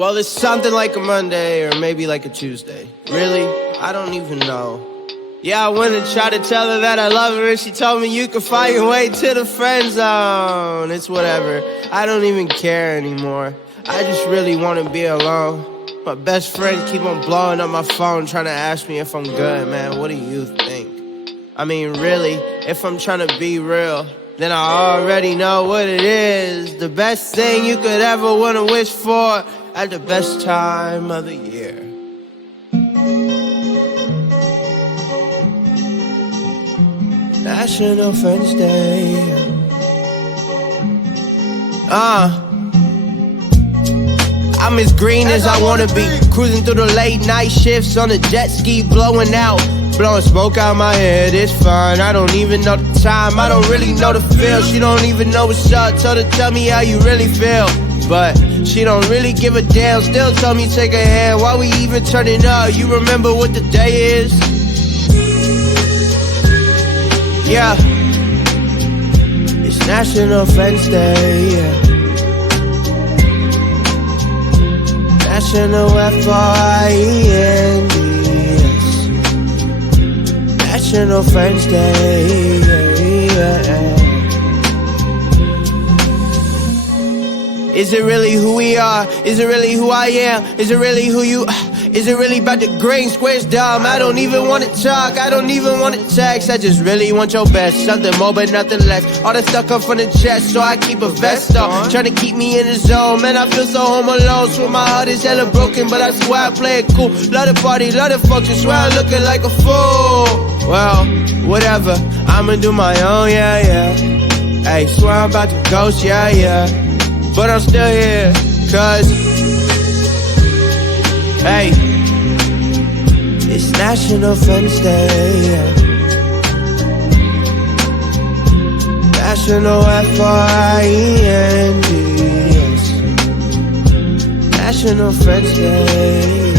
Well, it's something like a Monday or maybe like a Tuesday. Really? I don't even know. Yeah, I went and tried to tell her that I love her, and she told me you can find your way to the friend zone. It's whatever. I don't even care anymore. I just really want to be alone. My best friend keep on blowing up my phone trying to ask me if I'm good, man. What do you think? I mean, really, if I'm trying to be real, then I already know what it is. The best thing you could ever want to wish for at the best time of the year. National Friends Day. I'm as green as I wanna be, cruising through the late night shifts on a jet ski, blowing out, blowing smoke out my head. It's fine, I don't even know the time, I don't really know the feel. She don't even know what's up, told her tell me how you really feel, but she don't really give a damn. Still tell me take a hand, why we even turning up? You remember what the day is? Yeah, it's National Friends Day, yeah. National FRIENDS, National Friends Day, yeah. Is it really who we are? Is it really who I am? Is it really who you... Is it really about the green squares, dumb? I don't even wanna talk, I don't even wanna text. I just really want your best, something more but nothing less. All that stuff come from the chest, so I keep a vest on, trying to keep me in the zone. Man, I feel so home alone, swear my heart is hella broken, but I swear I play it cool. Love the party, love the function, swear I'm looking like a fool. Well, whatever, I'ma do my own, yeah. Hey, swear I'm about to ghost, yeah. But I'm still here, cause hey, it's National Friends Day, yeah. National FRIENDS, National Friends Day,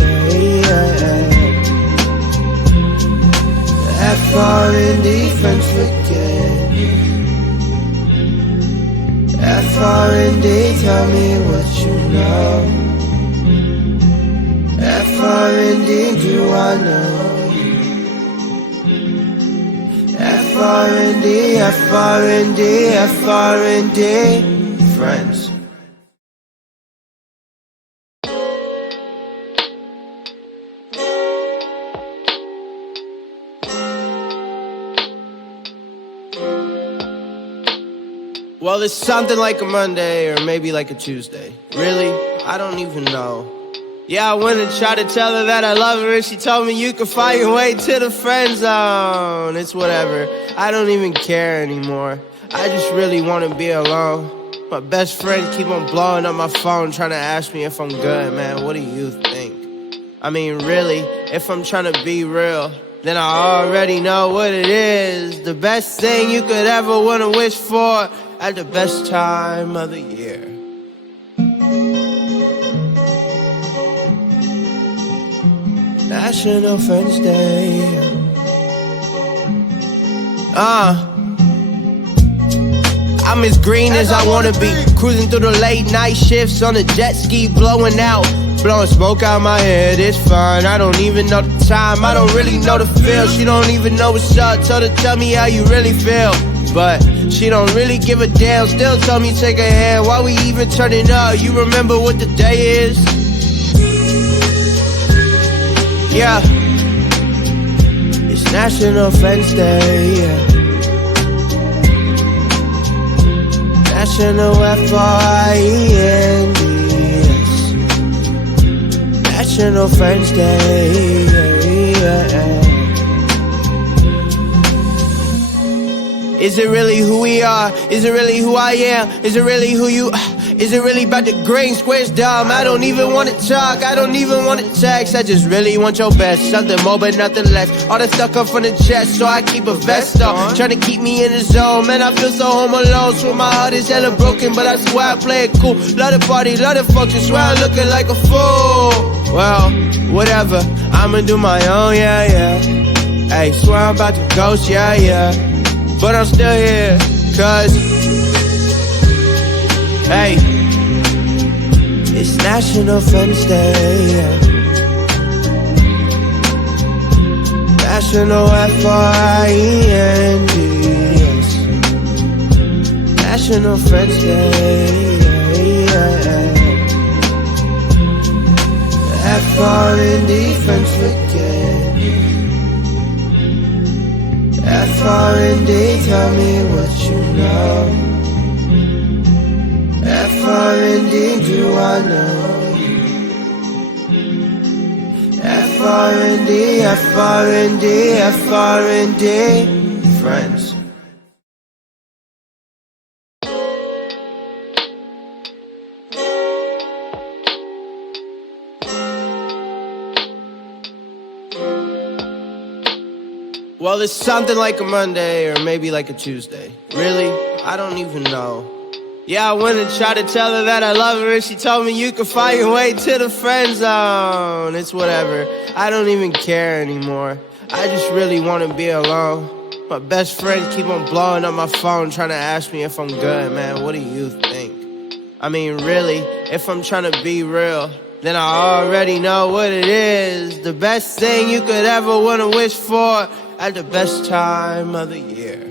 yeah. FRND, friends forget. FRND, tell me what you know. FRND, do I know you? FRND, friends. Well, it's something like a Monday or maybe like a Tuesday. Really? I don't even know. Yeah, I went and tried to tell her that I love her, and she told me you can find your way to the friend zone. It's whatever. I don't even care anymore. I just really want to be alone. My best friend keep on blowing up my phone trying to ask me if I'm good, man. What do you think? I mean, really, if I'm trying to be real, then I already know what it is. The best thing you could ever want to wish for at the best time of the year. National Friends Day. I'm as green as I wanna be, cruising through the late night shifts on a jet ski, blowing out, blowing smoke out my head. It's fine, I don't even know the time, I don't really know the feel. She don't even know what's up, told her tell me how you really feel, but she don't really give a damn. Still tell me take a hand, why we even turning up? You remember what the day is? Yeah, it's National Friends Day, yeah. National FRIENDS, National Friends Day, yeah. Is it really who we are? Is it really who I am? Is it really who you... Is it really about the green squares, dumb? I don't even wanna talk, I don't even wanna text. I just really want your best, something more but nothing less. All that stuff come from the chest, so I keep a vest on, trying to keep me in the zone. Man, I feel so home alone, swear my heart is hella broken, but I swear I play it cool. Love the party, love the function, swear I'm looking like a fool. Well, whatever, I'ma do my own, yeah. Hey, swear I'm about to ghost, yeah. But I'm still here, cause hey, It's National Friends Day, yeah. National FRIENDS, National Friends Day, yeah, yeah. FRND, Friends Weekend. FRND, tell me what you know. FRND, do I know you? FRND, FRND, FRND, friends. Well, it's something like a Monday or maybe like a Tuesday. Really? I don't even know. Yeah, I went and tried to tell her that I love her, and she told me you can find your way to the friend zone. It's whatever. I don't even care anymore. I just really want to be alone. My best friend keep on blowing up my phone trying to ask me if I'm good, man. What do you think? I mean, really, if I'm trying to be real, then I already know what it is. The best thing you could ever want to wish for at the best time of the year.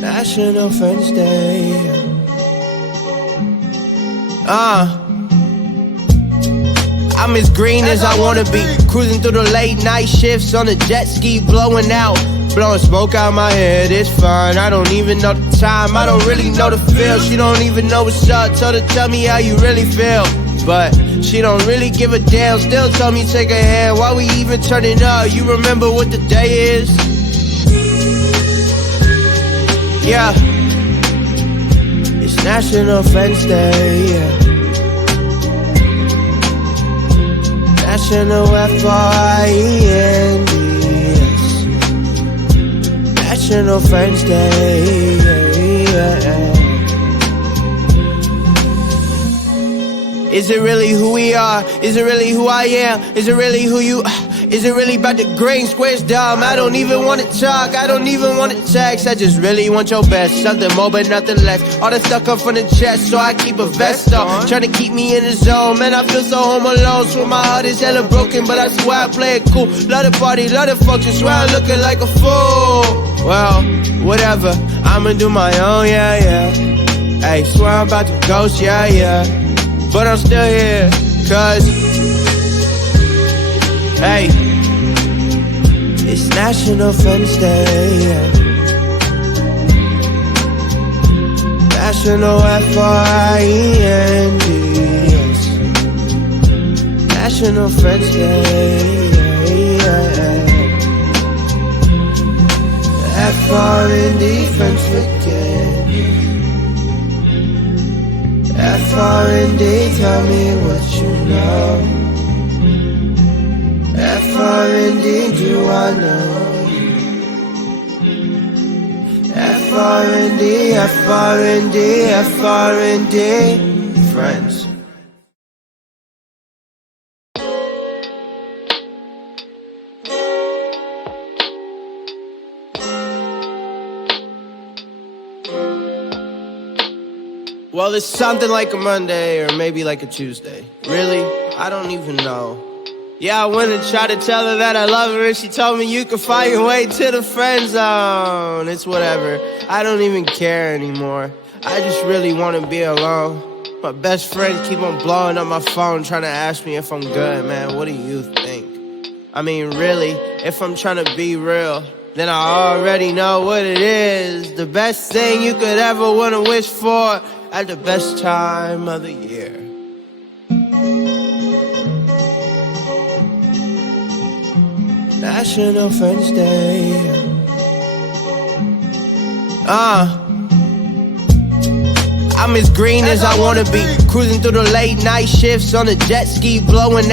National Friends Day. I'm as green as I wanna be, cruising through the late night shifts on a jet ski, blowing smoke out my head. It's fine, I don't even know the time, I don't really know the feel. She don't even know what's up, told her tell me how you really feel, but she don't really give a damn. Still tell me take her hand, why we even turning up? You remember what the day is? Yeah, it's National Friends Day, yeah. National FRIENDS, National Friends Day, yeah, yeah. Is it really who we are? Is it really who I am? Is it really who you... Is it really about the green squares dumb? I don't even want to talk, I don't even want to text. I just really want your best, something more but nothing less. All the stuff come from the chest, so I keep a vest on, trying to keep me in the zone. Man, I feel so home alone, so my heart is hella broken, but I swear I play it cool. Love the party, love the function, swear I'm looking like a fool. Well, whatever, I'ma do my own, yeah, yeah. Hey, swear I'm about to ghost, yeah, yeah. But I'm still here, cause hey, it's National Friends Day, yeah. National FRIENDS, National Friends Day, yeah, yeah. FRND, Friends Weekend. FRND, tell me what you know. FRND, do I know you? FRND, FRND, FRND, friends. Well, it's something like a Monday or maybe like a Tuesday. Really? I don't even know. Yeah, I went and tried to tell her that I love her, and she told me you can find your way to the friend zone. It's whatever. I don't even care anymore. I just really want to be alone. My best friend keep on blowing up my phone trying to ask me if I'm good, man. What do you think? I mean, really, if I'm trying to be real, then I already know what it is. The best thing you could ever want to wish for at the best time of the year. National Friends Day. I'm as green as I wanna be, cruising through the late night shifts on a jet ski, blowing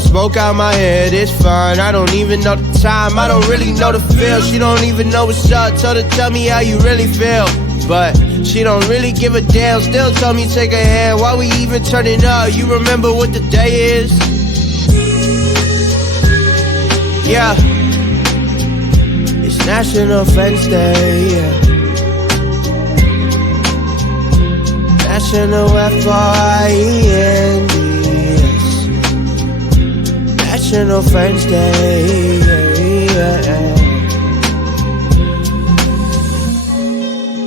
smoke out my head. It's fine, I don't even know the time, I don't really know the feel. She don't even know what's up, told her tell me how you really feel, but she don't really give a damn. Still tell me take her hand, why we even turning up? You remember what the day is? Yeah, it's National Friends Day, yeah. National FRINDS, National Friends Day.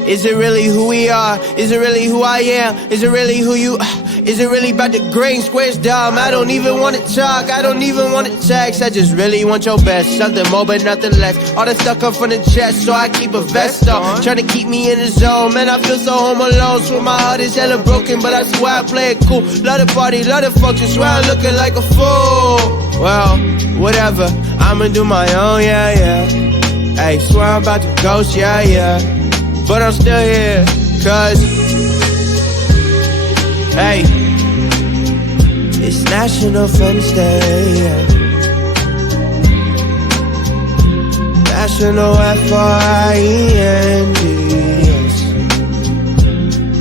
Is it really who we are? Is it really who I am? Is it really who you? Is it really about the green squares dumb? I don't even wanna talk, I don't even wanna text. I just really want your best, something more but nothing less. All the stuff come from the chest, so I keep a vest on, trying to keep me in the zone. Man, I feel so home alone, so my heart is hella broken, but I swear I play it cool. Love the party, love the folks, just swear I'm looking like a fool. Well, whatever, I'ma do my own, yeah, yeah. Hey, swear I'm about to ghost, yeah, yeah. But I'm still here, cause hey, it's National Friends Day, yeah. National FRINDS,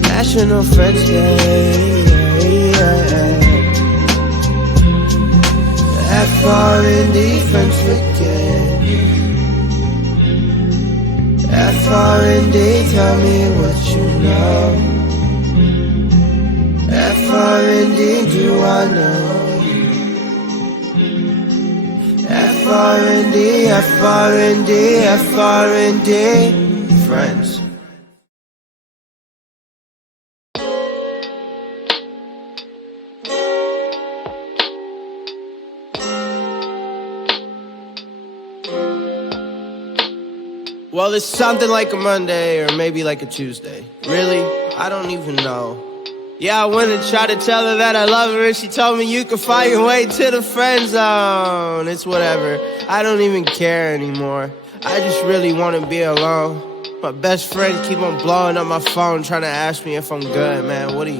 National Friends Day, yeah. FRND, friends again. FRND, tell me what you know. FRND, do I know you? FRND, FRND, FRND, friends. Well, it's something like a Monday or maybe like a Tuesday. Really? I don't even know. Yeah, I went and tried to tell her that I love her, and she told me you can find your way to the friend zone. It's whatever. I don't even care anymore. I just really want to be alone. My best friend keep on blowing up my phone trying to ask me if I'm good, man. What are you?